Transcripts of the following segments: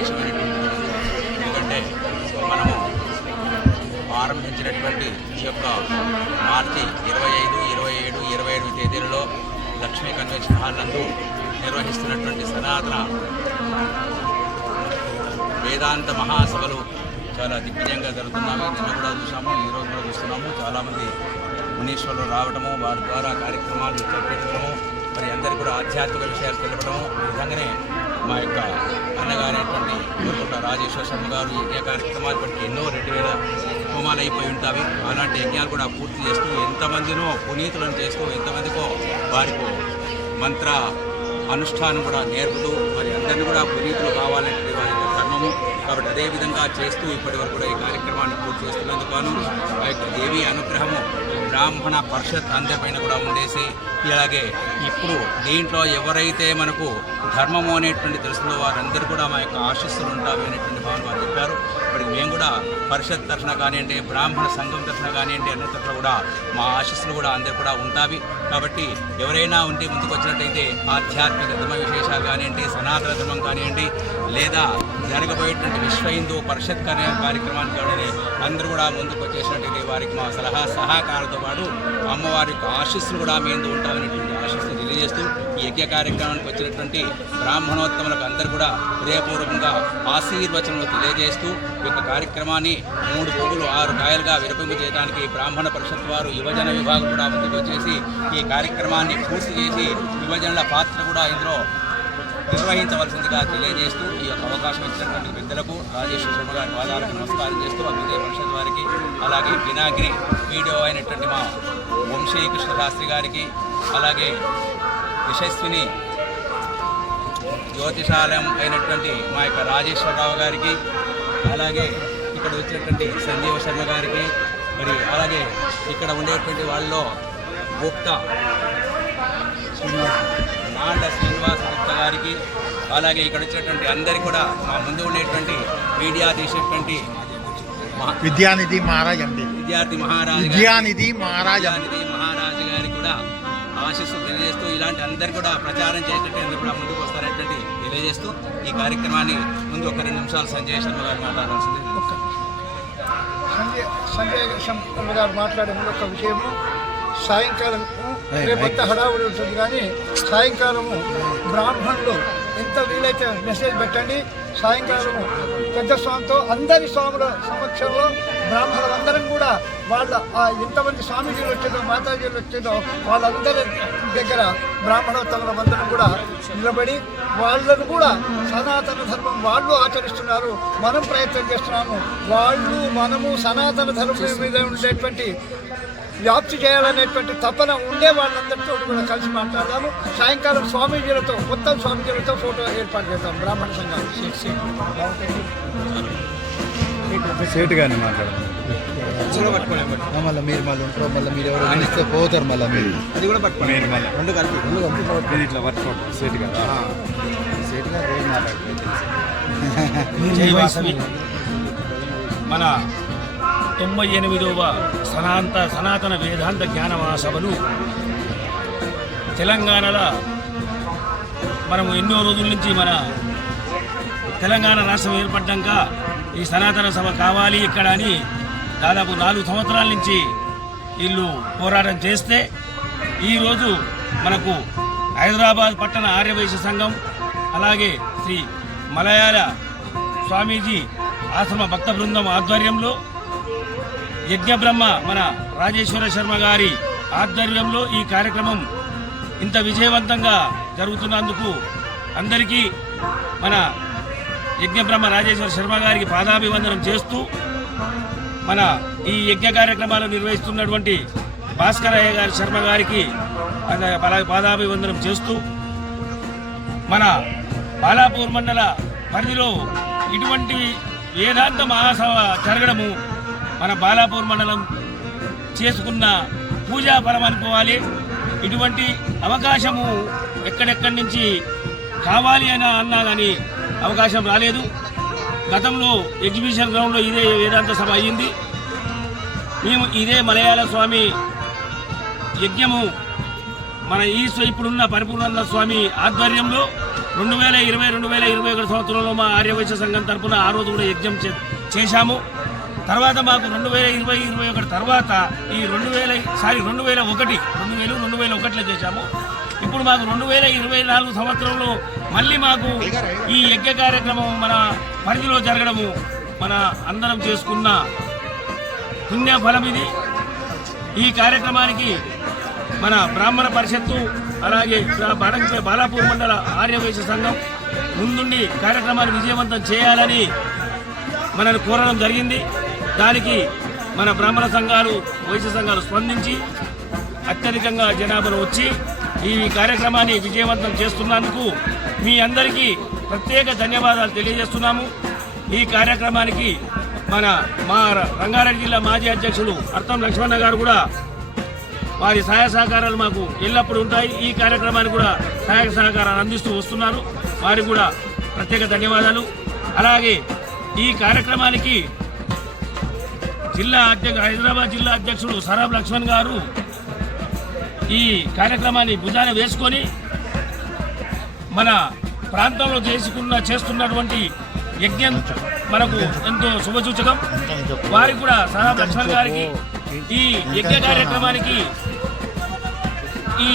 విశేషమైనటువంటి రోజు. ఎందుకంటే మనము ఆరంభించినటువంటి ఈ యొక్క మార్చి 25, 27, 28 తేదీలలో లక్ష్మీ కన్వెన్షన్ హాల్ నందు నిర్వహిస్తున్నటువంటి సనాతన వేదాంత మహాసభలు చాలా దిగ్విజయంగా జరుగుతున్నాము. నిన్న కూడా చూసాము, ఈరోజు కూడా చూస్తున్నాము. చాలామంది మునీశ్వరులు రావడము, వారి ద్వారా కార్యక్రమాలు చేపట్టడము, మరి అందరికీ కూడా ఆధ్యాత్మిక విషయాలు తెలపడము. ఈ విధంగానే మా యొక్క అన్నగారైనటువంటి కోరుకుంట రాజేశ్వర శర్మ గారు యజ్ఞ కార్యక్రమాలు బట్టి ఎన్నో 2000 హోమాలు అయిపోయి ఉంటాయి. అలాంటి యజ్ఞాలు కూడా పూర్తి చేస్తూ ఎంతమందినో పునీతులను చేస్తూ ఎంతమందికో వారికి మంత్ర అనుష్ఠానం కూడా నేర్పుతూ మరి అందరినీ కూడా పునీతులు కావాలంటే వారి యొక్క ధర్మము. కాబట్టి అదేవిధంగా చేస్తూ ఇప్పటి వరకు కూడా ఈ కార్యక్రమాన్ని పూర్తి చేస్తున్నందుకు గాను ఆ యొక్క దేవీ అనుగ్రహము బ్రాహ్మణ పరిషత్ అందరిపైన కూడా ఉండేసి, అలాగే ఇప్పుడు దీంట్లో ఎవరైతే మనకు ధర్మము అనేటువంటి తెలుసులో వారందరూ కూడా మా యొక్క ఆశీస్సులు ఉంటాయి అనేటువంటి భావన వారు చెప్పారు. ఇప్పటికి మేము కూడా పరిషత్ తరఫున కానివ్వండి, బ్రాహ్మణ సంఘం తరఫున కానివ్వండి, అన్ని తరఫున కూడా మా ఆశీస్సులు కూడా అందరు కూడా ఉంటాయి. కాబట్టి ఎవరైనా ఉండి ముందుకు వచ్చినట్టయితే ఆధ్యాత్మిక ధర్మ విశేషాలు కానివ్వండి, సనాతన ధర్మం కానివ్వండి, లేదా జరగబోయేటువంటి విశ్వ హిందూ పరిషత్ కార్యక్రమానికి కానీ అందరూ కూడా ముందుకు వచ్చేసినట్టయితే వారికి మా సలహా సహకారంతో పాటు అమ్మవారి యొక్క ఆశీస్సులు కూడా మేము ఉంటామనేటువంటి ఆశీస్సులు తెలియజేస్తూ ఈ యజ్ఞ కార్యక్రమానికి వచ్చినటువంటి బ్రాహ్మణోత్తములకు అందరూ కూడా హృదయపూర్వకంగా ఆశీర్వచనలు తెలియజేస్తూ ఈ యొక్క కార్యక్రమాన్ని 3 పువ్వులు 6 కాయలుగా విరపింపు చేయడానికి బ్రాహ్మణ పరిషత్ వారు యువజన విభాగం కూడా ముందుకు వచ్చేసి ఈ కార్యక్రమాన్ని పూర్తి చేసి యువజనుల పాత్ర కూడా ఇందులో నిర్వహించవలసిందిగా తెలియజేస్తూ ఈ యొక్క అవకాశం ఇచ్చినటువంటి పెద్దలకు రాజేశ్వర శర్మ గారి పాదాలకు నమస్కారం చేస్తూ అభ్యుదయ పరిషత్ వారికి, అలాగే వినాగిరి వీడియో అయినటువంటి మా వంశీ కృష్ణ శాస్త్రి గారికి, అలాగే యశస్విని జ్యోతిషాలయం అయినటువంటి మా యొక్క రాజేశ్వరరావు గారికి, అలాగే ఇక్కడ వచ్చినటువంటి సంజీవ శర్మ గారికి, మరి అలాగే ఇక్కడ ఉండేటువంటి వాళ్ళలో గుప్తా శ్రీనివాస్ గుప్తా గారికి, అలాగే ఇక్కడ వచ్చినటువంటి అందరికీ కూడా మా ముందు ఉండేటువంటి మీడియా తీసేటువంటి విద్యానిధి మహారాజ్ మహారాజు గారికి కూడా ఆశీస్సులు తెలియజేస్తూ ఇలాంటి అందరికీ కూడా ప్రచారం చేసేటట్టు కూడా ముందుకు వస్తారనేటువంటి తెలియజేస్తూ ఈ కార్యక్రమాన్ని ముందు ఒక 2 నిమిషాలు సంజయ్ శర్మ గారు మాట్లాడాల్సింది. సంజయ్ శర్మ గారు మాట్లాడే ముందు ఒక విషయము, సాయంకాలం రేపంతా హడావుడి ఉంటుంది కానీ సాయంకాలము బ్రాహ్మణులు ఎంత వీలైతే మెసేజ్ పెట్టండి. సాయంకాలము పెద్ద స్వామితో అందరి స్వాముల సమక్షంలో బ్రాహ్మణులందరం కూడా వాళ్ళ ఎంతమంది స్వామీజీలు వచ్చేదో మాతాజీలు వచ్చేదో వాళ్ళందరి దగ్గర బ్రాహ్మణోత్తముల మందరం కూడా నిలబడి వాళ్ళను కూడా సనాతన ధర్మం వాళ్ళు ఆచరిస్తున్నారు, మనం ప్రయత్నం చేస్తున్నాము, మనము సనాతన ధర్మం మీద ఉండేటువంటి వ్యాప్తి చేయాలనేటువంటి తపన ఉండే వాళ్ళందరితో కూడా కలిసి మాట్లాడదాము. సాయంకాలం స్వామీజీలతో మొత్తం స్వామీజీలతో ఫోటో ఏర్పాటు చేద్దాం. బ్రాహ్మణ సంఘాలు సేటు కానీ మాట్లాడదాం. మళ్ళీ మీరు ఉంటారు, మళ్ళీ మీరు ఎవరు ఇస్తే పోతారు, మళ్ళీ మీరు అది కూడా పట్టుకోండి. మళ్ళీ 2 కలిపి ఇట్లా వర్కౌట్ సేటు కదా, సేటుగా ఏం మాట్లాడుతుంది. మన 98వ సనాతన వేదాంత జ్ఞాన మహాసభలు తెలంగాణలో మనము ఎన్నో రోజుల నుంచి మన తెలంగాణ రాష్ట్రం ఏర్పడ్డాక ఈ సనాతన సభ కావాలి ఇక్కడ అని దాదాపు 4 సంవత్సరాల నుంచి వీళ్ళు పోరాటం చేస్తే ఈరోజు మనకు హైదరాబాద్ పట్టణ ఆర్యవైశ్య సంఘం, అలాగే శ్రీ మలయాళ స్వామీజీ ఆశ్రమ భక్త బృందం ఆధ్వర్యంలో యజ్ఞబ్రహ్మ మన రాజేశ్వర శర్మ గారి ఆధ్వర్యంలో ఈ కార్యక్రమం ఇంత విజయవంతంగా జరుగుతున్నందుకు అందరికీ మన యజ్ఞబ్రహ్మ రాజేశ్వర శర్మ గారికి పాదాభివందనం చేస్తూ, మన ఈ యజ్ఞ కార్యక్రమాలు నిర్వహిస్తున్నటువంటి భాస్కరయ్య గారి శర్మ గారికి పాదాభివందనం చేస్తూ, మన బాలాపూర్ మండల పరిధిలో ఇటువంటి వేదాంత మహాసభ జరగడము మన బాలాపూర్ మండలం చేసుకున్న పూజా ఫలం అనుకోవాలి. ఇటువంటి అవకాశము ఎక్కడెక్కడి నుంచి కావాలి అని అన్నా కానీ అవకాశం రాలేదు. గతంలో ఎగ్జిబిషన్ గ్రౌండ్లో ఇదే వేదాంత సభ అయ్యింది. మేము ఇదే మలయాళ స్వామి యజ్ఞము మన ఇప్పుడున్న పరిపూర్ణానంద స్వామి ఆధ్వర్యంలో 2020-2021 సంవత్సరంలో మా ఆర్యవైశ్య సంఘం తరఫున ఆ రోజు కూడా యజ్ఞం చేశాము. తర్వాత మాకు 2020-2021 తర్వాత ఈ 2001లో చేశాము. ఇప్పుడు మాకు 2024 సంవత్సరంలో మళ్ళీ మాకు ఈ యజ్ఞ కార్యక్రమం మన పరిధిలో జరగడము మన అందరం చేసుకున్న పుణ్య ఫలం ఇది. ఈ కార్యక్రమానికి మన బ్రాహ్మణ పరిషత్తు అలాగే బాలాపూర్ మండల ఆర్యవైశ్య సంఘం ముందుండి కార్యక్రమాన్ని విజయవంతం చేయాలని మనల్ని కోరడం జరిగింది. దానికి మన బ్రాహ్మణ సంఘాలు వైశ్య సంఘాలు స్పందించి అత్యధికంగా జనాభాను వచ్చి ఈ కార్యక్రమాన్ని విజయవంతం చేస్తున్నందుకు మీ అందరికీ ప్రత్యేక ధన్యవాదాలు తెలియజేస్తున్నాము. ఈ కార్యక్రమానికి మా రంగారెడ్డి జిల్లా మాజీ అధ్యక్షులు అర్థం లక్ష్మణ గారు కూడా వారి సహాయ సహకారాలు మాకు ఎల్లప్పుడూ ఉంటాయి. ఈ కార్యక్రమానికి కూడా సహాయ సహకారాలు అందిస్తూ వస్తున్నారు. వారికి కూడా ప్రత్యేక ధన్యవాదాలు. అలాగే ఈ కార్యక్రమానికి హైదరాబాద్ జిల్లా అధ్యక్షుడు సరాబ్ లక్ష్మణ్ గారు ఈ కార్యక్రమాన్ని భుజాన వేసుకొని మన ప్రాంతంలో చేస్తున్నటువంటి యజ్ఞం మనకు ఎంతో శుభసూచకం. వారికి కూడా సరాబ్ లక్ష్మణ్ గారికి ఈ యజ్ఞ కార్యక్రమానికి ఈ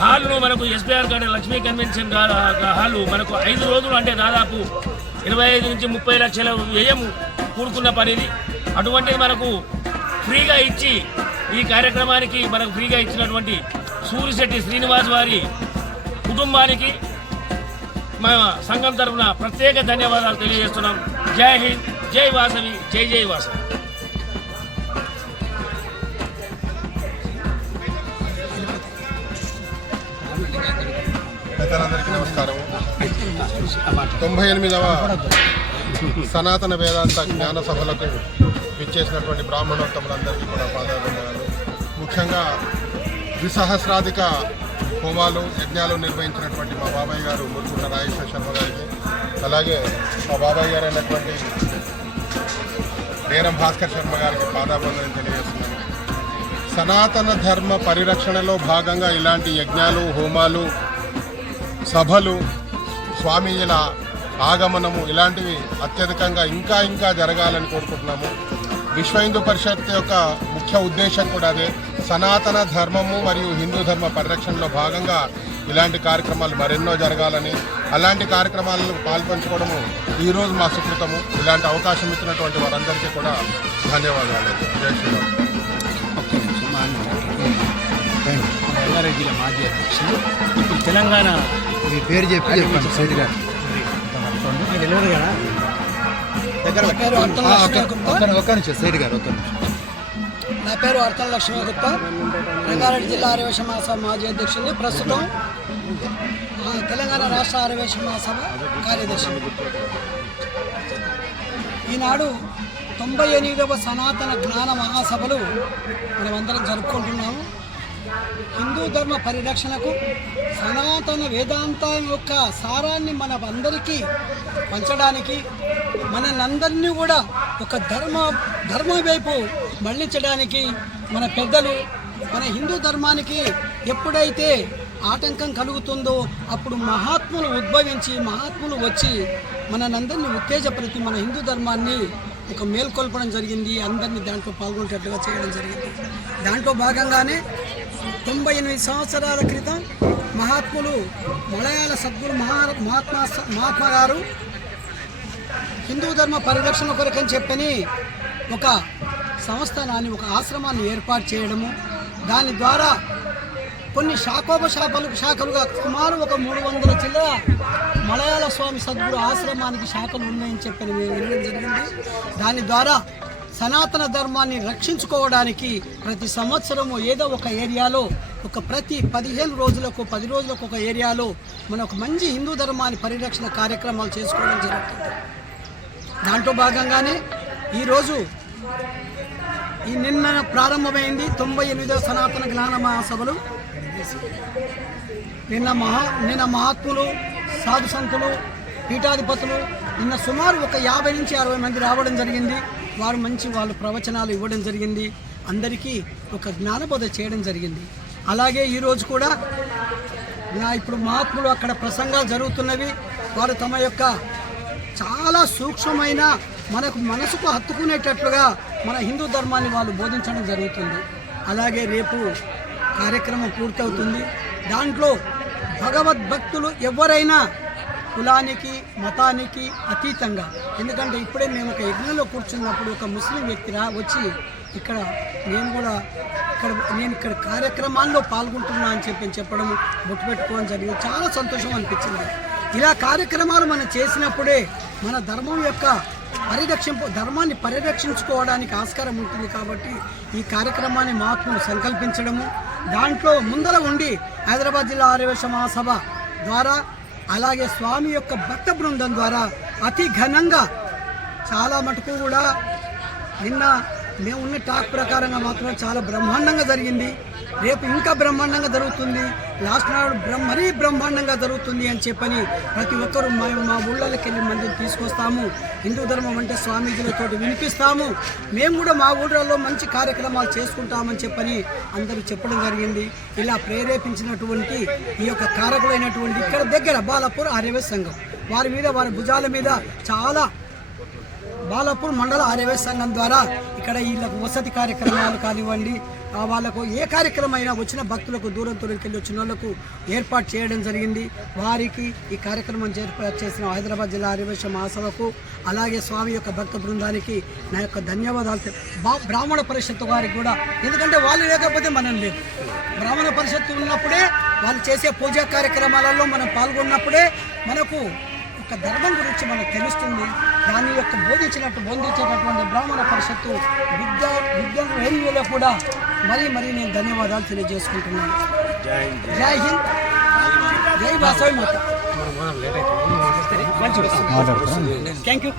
హాల్లో మనకు SBR garden Lakshmi convention hall మనకు 5 రోజులు అంటే దాదాపు 25 నుంచి 30 లక్షల వ్యయం కూడుకున్న పనిది. అటువంటిది మనకు ఫ్రీగా ఇచ్చి ఈ కార్యక్రమానికి మనకు ఫ్రీగా ఇచ్చినటువంటి సూరిశెట్టి శ్రీనివాస్ వారి కుటుంబానికి మా సంఘం తరఫున ప్రత్యేక ధన్యవాదాలు తెలియజేస్తున్నాం. జై హింద్, జై వాసవి, జై జై వాసవి. అందరికీ నమస్కారం. 98వ సనాతన వేదాంత జ్ఞాన సభలకు విచ్చేసినటువంటి బ్రాహ్మణోత్తములందరికీ కూడా పాదాభివందనాలు. ముఖ్యంగా ద్విసహస్రాధిక హోమాలు యజ్ఞాలు నిర్వహించినటువంటి మా బాబాయ్ గారు మురుకుంట రాజేశ్వర శర్మ గారికి, అలాగే మా బాబాయ్ గారు అయినటువంటి నేరం భాస్కర్ శర్మ గారికి పాదాభివందనం తెలియజేస్తున్నాను. సనాతన ధర్మ పరిరక్షణలో భాగంగా ఇలాంటి యజ్ఞాలు, హోమాలు, సభలు, స్వామీజీల ఆగమనము ఇలాంటివి అత్యధికంగా ఇంకా జరగాలని కోరుకుంటున్నాము. విశ్వ హిందూ పరిషత్ యొక్క ముఖ్య ఉద్దేశం కూడా అదే. సనాతన ధర్మము మరియు హిందూ ధర్మ పరిరక్షణలో భాగంగా ఇలాంటి కార్యక్రమాలు మరెన్నో జరగాలని, అలాంటి కార్యక్రమాలను పాల్పంచుకోవడము ఈరోజు మా సుకృతము. ఇలాంటి అవకాశం ఇచ్చినటువంటి వారందరికీ కూడా ధన్యవాదాలు. జై శ్రీరామ్. రంగారెడ్డి జిల్లా మాజీ అధ్యక్షులు. ఇప్పుడు తెలంగాణ మీ పేరు చెప్పండి సైడ్ గారు. ఒక్క నిమిషం సైడ్ గారు, ఒక్క నిమిషం. నా పేరు అర్థం లక్ష్మీ గుప్తా, రంగారెడ్డి జిల్లా ఆర్యవైశ్య మహాసభ మాజీ అధ్యక్షుడిని, ప్రస్తుతం తెలంగాణ రాష్ట్ర ఆర్యవైశ్య మహాసభ కార్యదర్శి. ఈనాడు 98వ సనాతన జ్ఞాన మహాసభలు మనమందరం జరుపుకుంటున్నాము. హిందూ ధర్మ పరిరక్షణకు సనాతన వేదాంతం యొక్క సారాన్ని మన అందరికీ పంచడానికి, మనందరినీ కూడా ఒక ధర్మం వైపు మళ్లించడానికి మన పెద్దలు మన హిందూ ధర్మానికి ఎప్పుడైతే ఆటంకం కలుగుతుందో అప్పుడు మహాత్ములు ఉద్భవించి మహాత్ములు వచ్చి మనందరినీ ఉత్తేజపరిచి మన హిందూ ధర్మాన్ని ఒక మేల్కొల్పడం జరిగింది. అందరినీ దాంట్లో పాల్గొనేటట్లుగా చేయడం జరిగింది. దాంట్లో భాగంగానే 98 సంవత్సరాల క్రితం మహాత్ములు మలయాళ సద్గురు మహాత్మా గారు హిందూ ధర్మ పరిరక్షణ కొరకని చెప్పని ఒక సంస్థానాన్ని, ఒక ఆశ్రమాన్ని ఏర్పాటు చేయడము, దాని ద్వారా కొన్ని శాఖలుగా సుమారు ఒక 300 చిల్లర మలయాళ స్వామి సద్గురు ఆశ్రమానికి శాఖలు ఉన్నాయని చెప్పని మేము వినడం జరిగింది. దాని ద్వారా సనాతన ధర్మాన్ని రక్షించుకోవడానికి ప్రతి సంవత్సరము ఏదో ఒక ఏరియాలో ప్రతి 15 రోజులకు 10 రోజులకు ఒక ఏరియాలో మనం ఒక మంచి హిందూ ధర్మాన్ని పరిరక్షణ కార్యక్రమాలు చేసుకోవడం జరుగుతుంది. దాంట్లో భాగంగానే ఈరోజు నిన్న ప్రారంభమైంది 98వ సనాతన జ్ఞాన మహాసభలు. నిన్న మహాత్ములు, సాధు సంతులు, పీఠాధిపతులు నిన్న సుమారు ఒక 50 నుంచి 60 మంది రావడం జరిగింది. వాళ్ళు ప్రవచనాలు ఇవ్వడం జరిగింది. అందరికీ ఒక జ్ఞానబోధ చేయడం జరిగింది. అలాగే ఈరోజు కూడా ఇప్పుడు మహాత్ములు అక్కడ ప్రసంగాలు జరుగుతున్నవి. వారు తమ యొక్క చాలా సూక్ష్మమైన మనకు మనసుకు హత్తుకునేటట్లుగా మన హిందూ ధర్మాన్ని వాళ్ళు బోధించడం జరుగుతుంది. అలాగే రేపు కార్యక్రమం పూర్తవుతుంది. దాంట్లో భగవద్భక్తులు ఎవరైనా కులానికి మతానికి అతీతంగా, ఎందుకంటే ఇప్పుడే మేము ఒక యజ్ఞంలో కూర్చున్నప్పుడు ఒక ముస్లిం వ్యక్తి వచ్చి ఇక్కడ నేను ఇక్కడ కార్యక్రమాల్లో పాల్గొంటున్నా అని చెప్పడం బొట్టు పెట్టుకోవడం జరిగింది. చాలా సంతోషం అనిపించింది. ఇలా కార్యక్రమాలు మనం చేసినప్పుడే మన ధర్మాన్ని పరిరక్షించుకోవడానికి ఆస్కారం ఉంటుంది. కాబట్టి ఈ కార్యక్రమాన్ని మహాత్ములు సంకల్పించడము, దాంట్లో ముందర ఉండి హైదరాబాద్ జిల్లా ఆర్యవైశ్య మహాసభ ద్వారా అలాగే స్వామి యొక్క భక్త బృందం ద్వారా అతి ఘనంగా చాలా మటుకు కూడా నిన్న మేము ఉన్న టాక్ ప్రకారంగా మాత్రం చాలా బ్రహ్మాండంగా జరిగింది. రేపు ఇంకా బ్రహ్మాండంగా జరుగుతుంది. లాస్ట్ నాడు మరీ బ్రహ్మాండంగా జరుగుతుంది అని చెప్పని ప్రతి ఒక్కరూ మా ఊళ్ళకి వెళ్ళి మందిని తీసుకొస్తాము. హిందూ ధర్మం అంటే స్వామీజీలతో వినిపిస్తాము. మేము కూడా మా ఊళ్ళలో మంచి కార్యక్రమాలు చేసుకుంటామని చెప్పని అందరూ చెప్పడం జరిగింది. ఇలా ప్రేరేపించినటువంటి ఈ యొక్క కారకులైనటువంటి ఇక్కడ దగ్గర బాలాపూర్ ఆర్యవైశ్య సంఘం వారి భుజాల మీద చాలా బాలాపూర్ మండల ఆర్యవైశ్య సంఘం ద్వారా ఇక్కడ వీళ్ళకు వసతి కార్యక్రమాలు కానివ్వండి, వాళ్ళకు ఏ కార్యక్రమం అయినా వచ్చిన భక్తులకు దూరం వెళ్ళి వచ్చిన వాళ్ళకు ఏర్పాటు చేయడం జరిగింది. వారికి ఈ కార్యక్రమం ఏర్పాటు చేసిన హైదరాబాద్ జిల్లా ఆర్యవైశ్య మహాసభకు అలాగే స్వామి యొక్క భక్త బృందానికి నా యొక్క ధన్యవాదాలు. బ్రాహ్మణ పరిషత్తు వారికి కూడా, ఎందుకంటే వాళ్ళు లేకపోతే మనం లేదు. బ్రాహ్మణ పరిషత్తు ఉన్నప్పుడే వాళ్ళు చేసే పూజా కార్యక్రమాలలో మనం పాల్గొన్నప్పుడే మనకు ఒక ధర్మం గురించి మనకు తెలుస్తుంది. దాని యొక్క బోధించేటటువంటి బ్రాహ్మణ పరిషత్తు విద్యార్థులు కూడా మరీ నేను ధన్యవాదాలు తెలియజేసుకుంటున్నాను. జై హింద్, జై వాసవి మాత. Thank you.